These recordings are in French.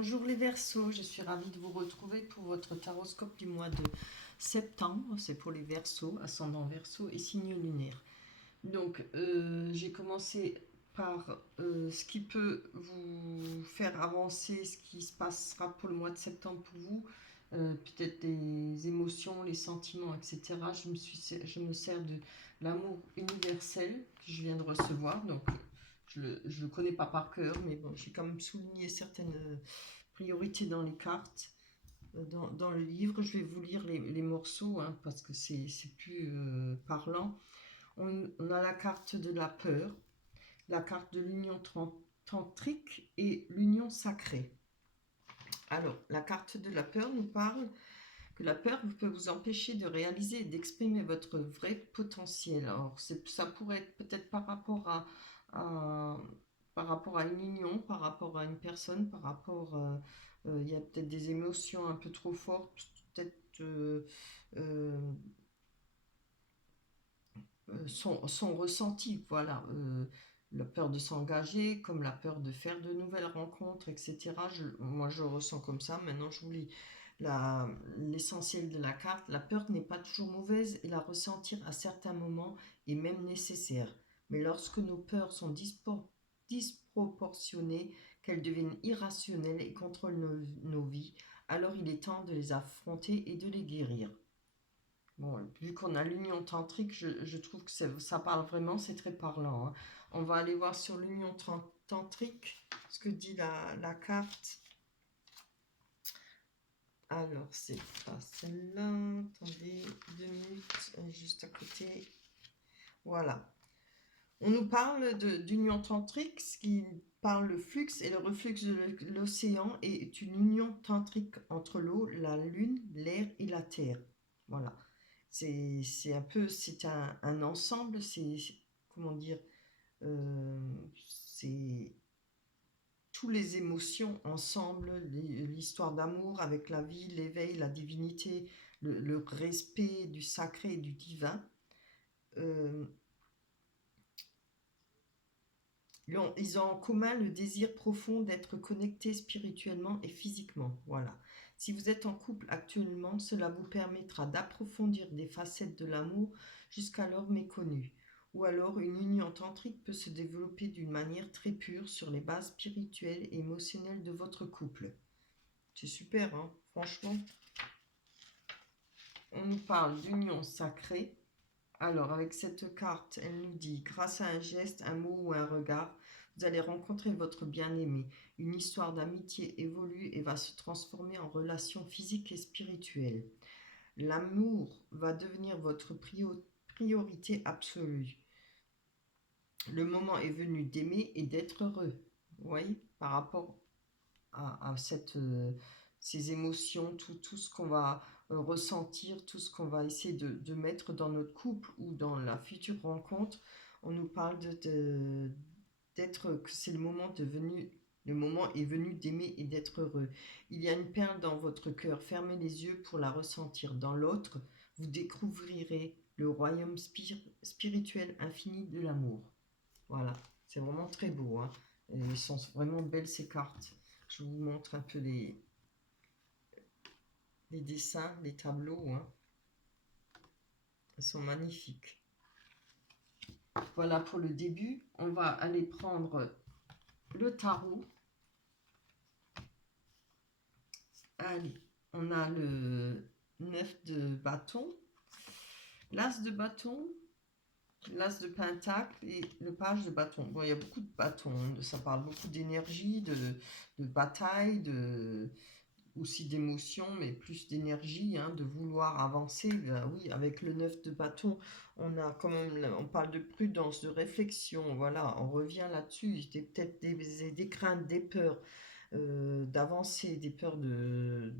Bonjour les Verseaux, je suis ravie de vous retrouver pour votre taroscope du mois de septembre. C'est pour les Verseaux, ascendant Verseau et signe lunaire. Donc j'ai commencé par ce qui peut vous faire avancer, ce qui se passera pour le mois de septembre pour vous. Peut-être les émotions, les sentiments, etc. Je me sers de l'amour universel que je viens de recevoir. Donc je le connais pas par cœur, mais bon, j'ai quand même souligné certaines priorités dans les cartes. Dans le livre, je vais vous lire les morceaux hein, parce que c'est plus parlant. On a la carte de la peur, la carte de l'union tantrique et l'union sacrée. Alors, la carte de la peur nous parle que la peur peut vous empêcher de réaliser et d'exprimer votre vrai potentiel. Alors, ça pourrait être peut-être à- par rapport à une union, par rapport à une personne, par rapport... il y a peut-être des émotions un peu trop fortes, peut-être... son ressenti, voilà, la peur de s'engager, comme la peur de faire de nouvelles rencontres, etc. Moi, je le ressens comme ça. Maintenant, je vous lis l'essentiel de la carte. La peur n'est pas toujours mauvaise et la ressentir à certains moments est même nécessaire. Mais lorsque nos peurs sont disproportionnées, qu'elles deviennent irrationnelles et contrôlent nos vies, alors il est temps de les affronter et de les guérir. Bon, vu qu'on a l'union tantrique, je trouve que ça parle vraiment, c'est très parlant. Hein. On va aller voir sur l'union tantrique ce que dit la carte. Alors, c'est pas celle-là. Attendez, 2 minutes, juste à côté. Voilà. On nous parle d'union tantrique, ce qui parle le flux et le reflux de l'océan est une union tantrique entre l'eau, la lune, l'air et la terre. Voilà. C'est un peu, c'est un ensemble, comment dire, euh, c'est tous les émotions ensemble, l'histoire d'amour avec la vie, l'éveil, la divinité, le respect du sacré et du divin. Euh, ils ont en commun le désir profond d'être connectés spirituellement et physiquement. Voilà. Si vous êtes en couple actuellement, cela vous permettra d'approfondir des facettes de l'amour jusqu'alors méconnues. Ou alors une union tantrique peut se développer d'une manière très pure sur les bases spirituelles et émotionnelles de votre couple. C'est super, hein, franchement. On nous parle d'union sacrée. Alors, avec cette carte, elle nous dit, grâce à un geste, un mot ou un regard, vous allez rencontrer votre bien-aimé. Une histoire d'amitié évolue et va se transformer en relation physique et spirituelle. L'amour va devenir votre priorité absolue. Le moment est venu d'aimer et d'être heureux. Vous voyez, par rapport à ces émotions, tout ce qu'on va ressentir, tout ce qu'on va essayer de mettre dans notre couple ou dans la future rencontre. On nous parle d'être que c'est le moment est venu d'aimer et d'être heureux. Il y a une perle dans votre cœur, fermez les yeux pour la ressentir. Dans l'autre, vous découvrirez le royaume spirituel infini de l'amour. Voilà, c'est vraiment très beau. Hein. Et ils sont vraiment belles ces cartes. Je vous montre un peu les dessins, les tableaux. Hein. Ils sont magnifiques. Voilà pour le début. On va aller prendre le tarot. Allez, on a le 9 de bâton, l'as de bâton, l'as de pentacle et le page de bâton. Bon, il y a beaucoup de bâtons. Ça parle beaucoup d'énergie, de bataille, aussi d'émotion, mais plus d'énergie, hein, de vouloir avancer. Ben oui, avec le 9 de bâton, on a quand même, on parle de prudence, de réflexion, voilà, on revient là-dessus. Peut-être des craintes, des peurs d'avancer, des peurs de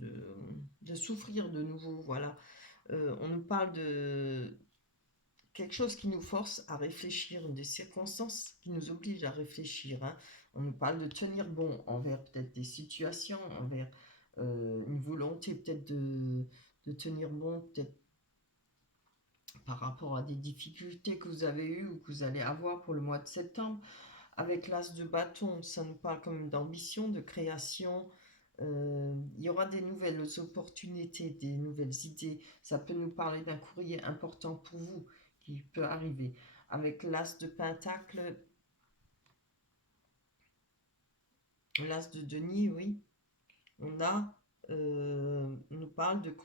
souffrir de nouveau, voilà. On nous parle de quelque chose qui nous force à réfléchir, des circonstances qui nous obligent à réfléchir. Hein. On nous parle de tenir bon envers peut-être des situations, envers une volonté peut-être de tenir bon, peut-être par rapport à des difficultés que vous avez eues ou que vous allez avoir pour le mois de septembre. Avec l'as de bâton, ça nous parle quand même d'ambition, de création, Il y aura des nouvelles opportunités, des nouvelles idées. Ça peut nous parler d'un courrier important pour vous qui peut arriver. Avec l'as de Pentacle, l'as de denier, oui. On a, on nous parle de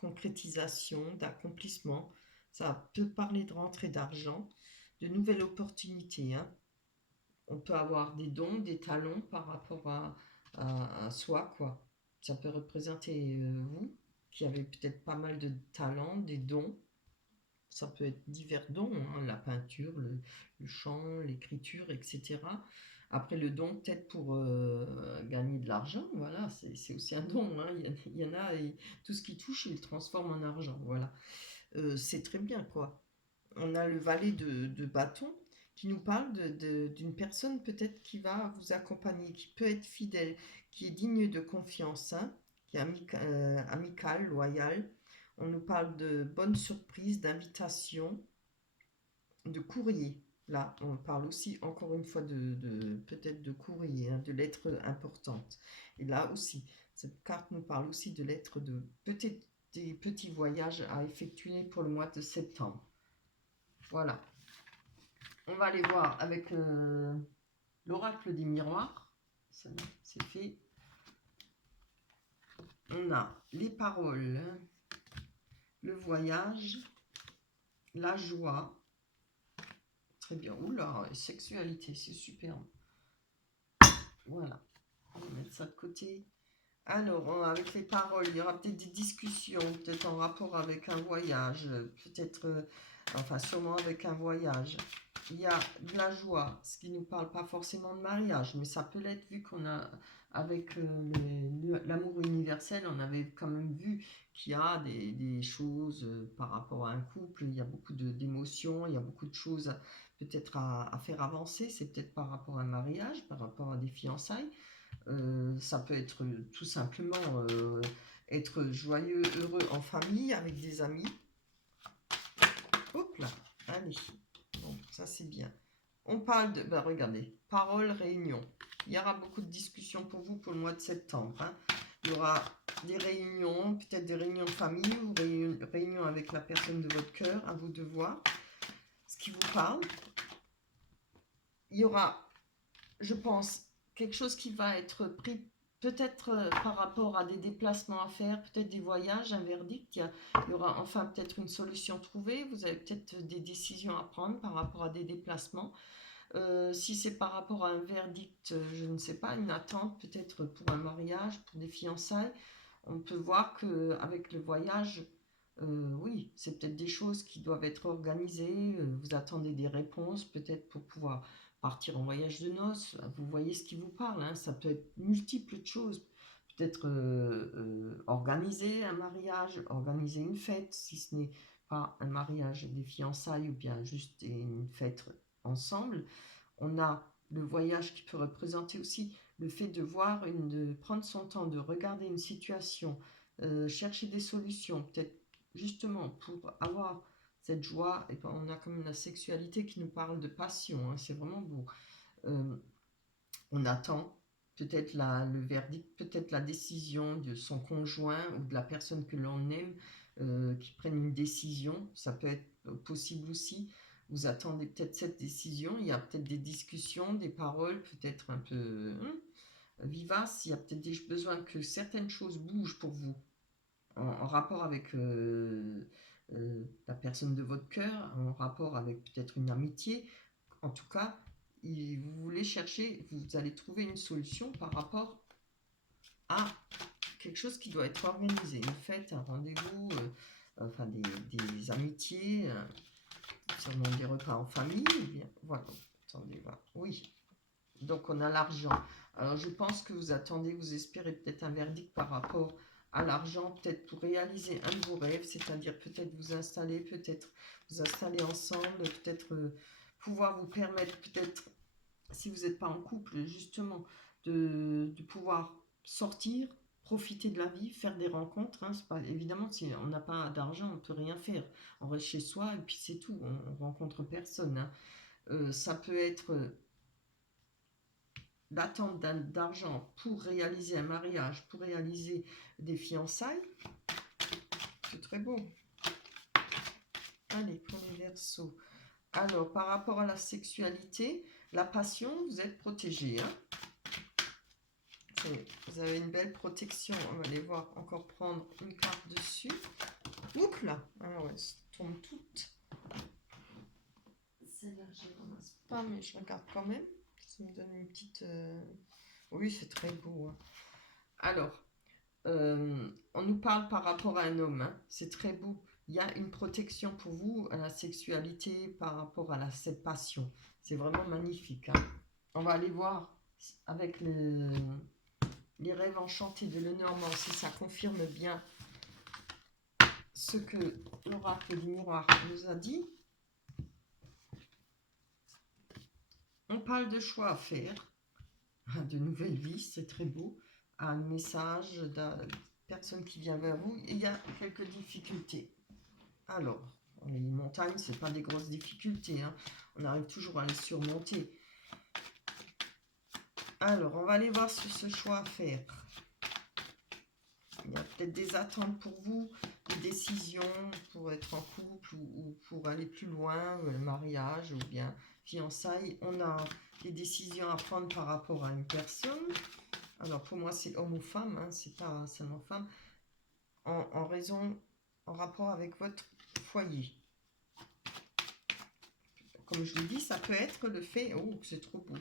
concrétisation, d'accomplissement. Ça peut parler de rentrée d'argent, de nouvelles opportunités, hein. On peut avoir des dons, des talents par rapport à soi, quoi. Ça peut représenter vous, qui avez peut-être pas mal de talents, des dons. Ça peut être divers dons, hein, la peinture, le chant, l'écriture, etc. Après, le don, peut-être pour gagner de l'argent, voilà, c'est aussi un don, hein. Il y en a, et tout ce qui touche, il le transforme en argent, voilà. C'est très bien, quoi. On a le valet de bâton qui nous parle d'une personne peut-être qui va vous accompagner, qui peut être fidèle, qui est digne de confiance, hein, qui est amical, loyal. On nous parle de bonnes surprises, d'invitations, de courrier. Là, on parle aussi encore une fois peut-être de courrier, hein, de lettres importantes. Et là aussi, cette carte nous parle aussi de lettres de peut-être des petits voyages à effectuer pour le mois de septembre. Voilà. On va aller voir avec l'oracle des miroirs. C'est fait. On a les paroles, le voyage, la joie. Très bien. Oula, sexualité, c'est super. Voilà. On va mettre ça de côté. Alors, avec les paroles, il y aura peut-être des discussions, peut-être en rapport avec un voyage, peut-être, enfin, sûrement avec un voyage. Il y a de la joie, ce qui ne nous parle pas forcément de mariage, mais ça peut l'être vu qu'on a, avec l'amour universel, on avait quand même vu qu'il y a des choses par rapport à un couple, il y a beaucoup d'émotions, il y a beaucoup de choses peut-être à faire avancer, c'est peut-être par rapport à un mariage, par rapport à des fiançailles. Ça peut être tout simplement être joyeux, heureux en famille, avec des amis. Hop là, allez. Bon, ça c'est bien. On parle de, ben regardez, parole, réunion. Il y aura beaucoup de discussions pour vous pour le mois de septembre, hein. Il y aura des réunions, peut-être des réunions de famille ou réunions avec la personne de votre cœur, à vous de voir ce qui vous parle. Il y aura, je pense, quelque chose qui va être pris peut-être par rapport à des déplacements à faire, peut-être des voyages, un verdict. Il y aura enfin peut-être une solution trouvée. Vous avez peut-être des décisions à prendre par rapport à des déplacements. Si c'est par rapport à un verdict, je ne sais pas, une attente peut-être pour un mariage, pour des fiançailles, on peut voir qu'avec le voyage, oui, c'est peut-être des choses qui doivent être organisées. Vous attendez des réponses peut-être pour pouvoir partir en voyage de noces. Vous voyez ce qui vous parle, hein. Ça peut être multiples de choses. Peut-être organiser un mariage, organiser une fête, si ce n'est pas un mariage, des fiançailles ou bien juste une fête ensemble. On a le voyage qui peut représenter aussi le fait de voir, de prendre son temps, de regarder une situation, chercher des solutions, peut-être justement pour avoir cette joie. Et ben, on a comme la sexualité qui nous parle de passion, hein, c'est vraiment beau. Euh, on attend peut-être le verdict, peut-être la décision de son conjoint ou de la personne que l'on aime qui prenne une décision. Ça peut être possible aussi. Vous attendez peut-être cette décision. Il y a peut-être des discussions, des paroles peut-être un peu vivaces. Il y a peut-être besoin que certaines choses bougent pour vous en rapport avec la personne de votre cœur, en rapport avec peut-être une amitié. En tout cas, vous voulez chercher, vous allez trouver une solution par rapport à quelque chose qui doit être organisé, une fête, un rendez-vous, enfin des amitiés, sûrement des repas en famille. Bien, voilà, attendez, voilà. Oui. Donc on a l'argent. Alors je pense que vous attendez, vous espérez peut-être un verdict par rapport à l'argent, peut-être pour réaliser un de vos rêves, c'est-à-dire peut-être vous installer, peut-être vous installer ensemble, peut-être pouvoir vous permettre, peut-être si vous n'êtes pas en couple, justement, de pouvoir sortir, profiter de la vie, faire des rencontres. Hein, c'est pas, évidemment, si on n'a pas d'argent, on ne peut rien faire. On reste chez soi et puis c'est tout, on rencontre personne. Hein. Ça peut être l'attente d'argent pour réaliser un mariage, pour réaliser des fiançailles. C'est très beau. Allez, pour les Verseaux. Alors, par rapport à la sexualité, la passion, vous êtes protégé. Hein. Vous avez une belle protection. On va aller voir, encore prendre une carte dessus. Oups là. Ah ouais, ça tombe toutes. Celle-là, je ne ramasse pas, mais je regarde quand même. Ça me donne une petite... Oui, c'est très beau. Hein. Alors, on nous parle par rapport à un homme. Hein. C'est très beau. Il y a une protection pour vous à la sexualité par rapport à cette passion. C'est vraiment magnifique. Hein. On va aller voir avec les rêves enchantés de Lenormand si ça confirme bien ce que l'oracle du miroir nous a dit. On parle de choix à faire, de nouvelles vies, c'est très beau. Un message d'une personne qui vient vers vous. Il y a quelques difficultés. Alors, les montagnes, ce n'est pas des grosses difficultés. Hein. On arrive toujours à les surmonter. Alors, on va aller voir sur ce choix à faire. Il y a peut-être des attentes pour vous, des décisions pour être en couple ou pour aller plus loin, le mariage ou bien fiançailles. On a des décisions à prendre par rapport à une personne. Alors, pour moi, c'est homme ou femme, hein, c'est pas seulement femme. En rapport avec votre foyer. Comme je vous dis, ça peut être le fait, oh, c'est trop beau,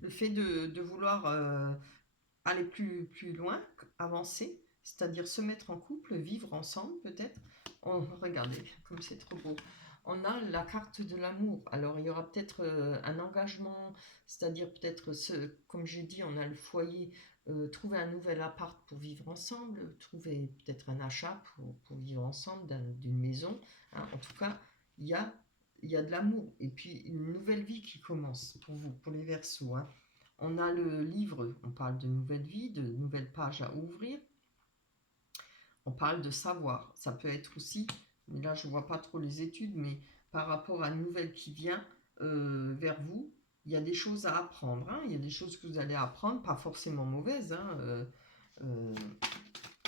le fait de vouloir aller plus loin, avancer, c'est-à-dire se mettre en couple, vivre ensemble peut-être. Regardez, comme c'est trop beau. On a la carte de l'amour. Alors, il y aura peut-être un engagement, c'est-à-dire peut-être, comme j'ai dit, on a le foyer, trouver un nouvel appart pour vivre ensemble, trouver peut-être un achat pour vivre ensemble d'une maison. Hein. En tout cas, il y a de l'amour et puis une nouvelle vie qui commence pour vous, pour les Verseaux. Hein. On a le livre, on parle de nouvelle vie, de nouvelles pages à ouvrir. On parle de savoir. Ça peut être aussi, mais là je ne vois pas trop les études, mais par rapport à une nouvelle qui vient vers vous, il y a des choses à apprendre. Hein. Il y a des choses que vous allez apprendre, pas forcément mauvaises. Hein.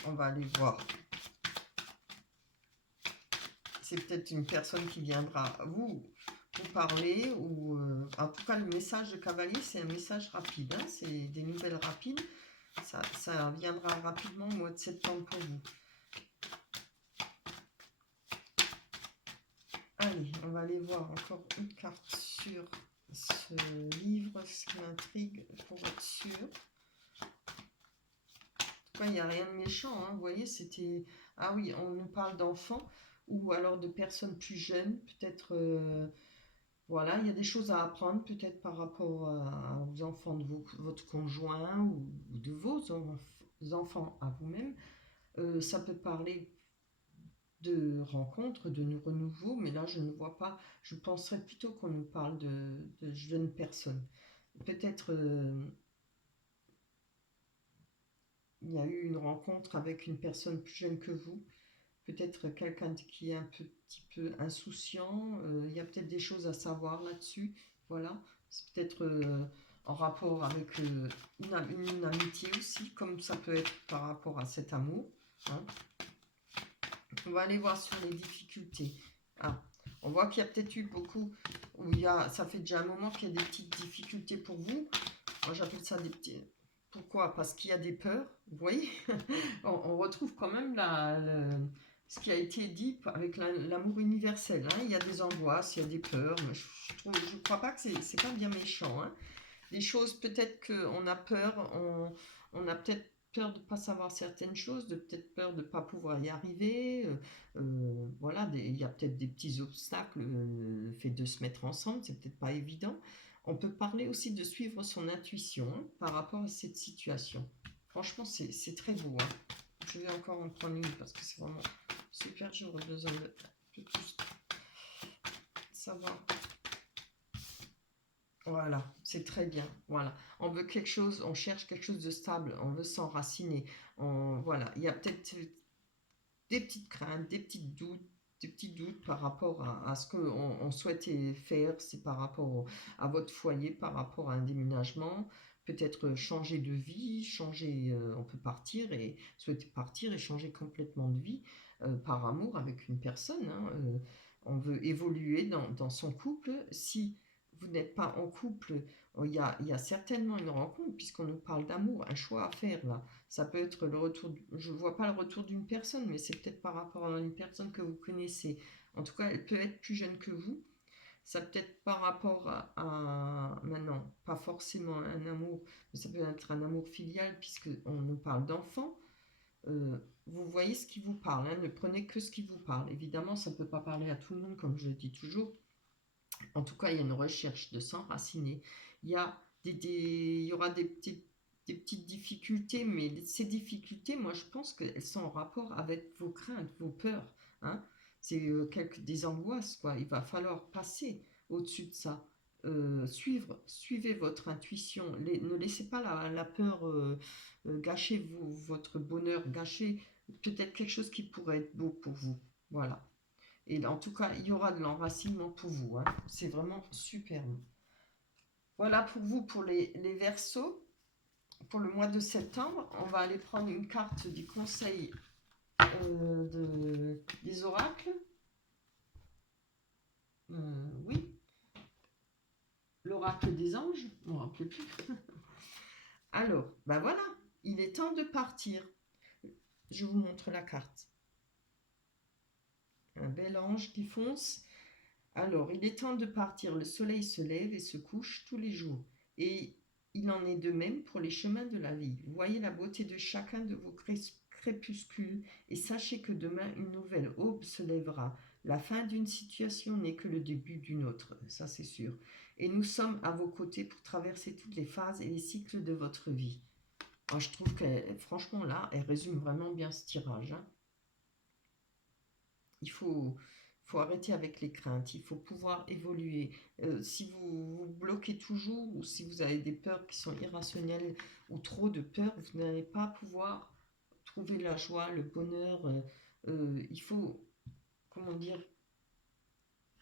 On va aller voir. C'est peut-être une personne qui viendra vous parler, ou en tout cas le message de cavalier, c'est un message rapide. Hein. C'est des nouvelles rapides. Ça viendra rapidement au mois de septembre pour vous. Allez, on va aller voir encore une carte sur ce livre, ce qui m'intrigue pour être sûr. En tout cas, il n'y a rien de méchant, hein. Vous voyez, c'était... Ah oui, on nous parle d'enfants, ou alors de personnes plus jeunes, peut-être... Voilà, il y a des choses à apprendre, peut-être par rapport aux enfants de votre conjoint, ou de vos enfants à vous-même. Ça peut parler de rencontres, de renouveau, mais là je ne vois pas, je penserais plutôt qu'on nous parle de jeunes personnes. Peut-être il y a eu une rencontre avec une personne plus jeune que vous, peut-être quelqu'un qui est un petit peu insouciant, il y a peut-être des choses à savoir là-dessus, voilà, c'est peut-être en rapport avec une amitié aussi, comme ça peut être par rapport à cet amour, hein. On va aller voir sur les difficultés. Ah, on voit qu'il y a peut-être eu beaucoup, ça fait déjà un moment qu'il y a des petites difficultés pour vous. Moi, j'appelle ça des petits... Pourquoi? Parce qu'il y a des peurs, vous voyez. On retrouve quand même ce qui a été dit avec l'amour universel. Hein. Il y a des angoisses, il y a des peurs. Mais je ne crois pas que c'est pas bien méchant. Hein. Des choses, peut-être qu'on a peur, on a peut-être peur de ne pas savoir certaines choses, de peut-être peur de ne pas pouvoir y arriver. Voilà, il y a peut-être des petits obstacles, le fait de se mettre ensemble, c'est peut-être pas évident. On peut parler aussi de suivre son intuition par rapport à cette situation. Franchement, c'est très beau. Hein. Je vais encore en prendre une parce que c'est vraiment super. J'aurais besoin de plus savoir. Voilà, c'est très bien. Voilà, on veut quelque chose, on cherche quelque chose de stable, on veut s'enraciner. Voilà, il y a peut-être des petites craintes, des petits doutes par rapport à ce qu'on souhaitait faire, c'est par rapport à votre foyer, par rapport à un déménagement. peut-être changer de vie, changer, on peut partir et souhaiter partir et changer complètement de vie par amour avec une personne, hein, on veut évoluer dans son couple. Si vous n'êtes pas en couple, il y a certainement une rencontre, puisqu'on nous parle d'amour, un choix à faire là. Ça peut être le retour, je ne vois pas le retour d'une personne, mais c'est peut-être par rapport à une personne que vous connaissez. En tout cas, elle peut être plus jeune que vous. Ça peut être par rapport maintenant, pas forcément un amour, mais ça peut être un amour filial, puisqu'on nous parle d'enfants. Vous voyez ce qui vous parle, hein, ne prenez que ce qui vous parle. Évidemment, ça ne peut pas parler à tout le monde, comme je le dis toujours. En tout cas, il y a une recherche de s'enraciner. Il y a il y aura des petites difficultés, mais ces difficultés, moi, je pense qu'elles sont en rapport avec vos craintes, vos peurs, hein. C'est des angoisses, quoi. Il va falloir passer au-dessus de ça. Suivez votre intuition. Ne laissez pas la peur gâcher votre bonheur, gâcher peut-être quelque chose qui pourrait être beau pour vous. Voilà. Et en tout cas, il y aura de l'enracinement pour vous, hein. C'est vraiment superbe. Voilà pour vous, pour les Verseaux. Pour le mois de septembre, on va aller prendre une carte du conseil des oracles. Oui, l'oracle des anges, on ne me rappelle plus. Alors, ben voilà, il est temps de partir. Je vous montre la carte. Un bel ange qui fonce. Alors, il est temps de partir. Le soleil se lève et se couche tous les jours. Et il en est de même pour les chemins de la vie. Voyez la beauté de chacun de vos crépuscules et sachez que demain une nouvelle aube se lèvera. La fin d'une situation n'est que le début d'une autre, ça c'est sûr. Et nous sommes à vos côtés pour traverser toutes les phases et les cycles de votre vie. Moi, je trouve que franchement là, elle résume vraiment bien ce tirage, hein. Il faut arrêter avec les craintes, il faut pouvoir évoluer. Si vous bloquez toujours ou si vous avez des peurs qui sont irrationnelles ou trop de peurs, vous n'allez pas pouvoir trouver la joie, le bonheur. Il faut, comment dire,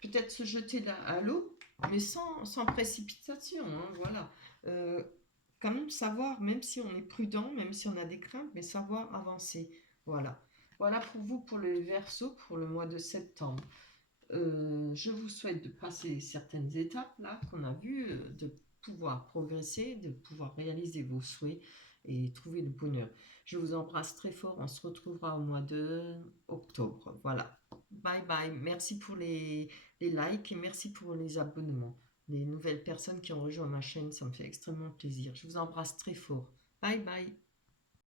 peut-être se jeter à l'eau, mais sans précipitation, hein, voilà. Quand même savoir, même si on est prudent, même si on a des craintes, mais savoir avancer. Voilà. Voilà pour vous, pour le Verseau, pour le mois de septembre. Je vous souhaite de passer certaines étapes là qu'on a vues, de pouvoir progresser, de pouvoir réaliser vos souhaits et trouver le bonheur. Je vous embrasse très fort. On se retrouvera au mois de octobre. Voilà. Bye bye. Merci pour les likes et merci pour les abonnements. Les nouvelles personnes qui ont rejoint ma chaîne, ça me fait extrêmement plaisir. Je vous embrasse très fort. Bye bye.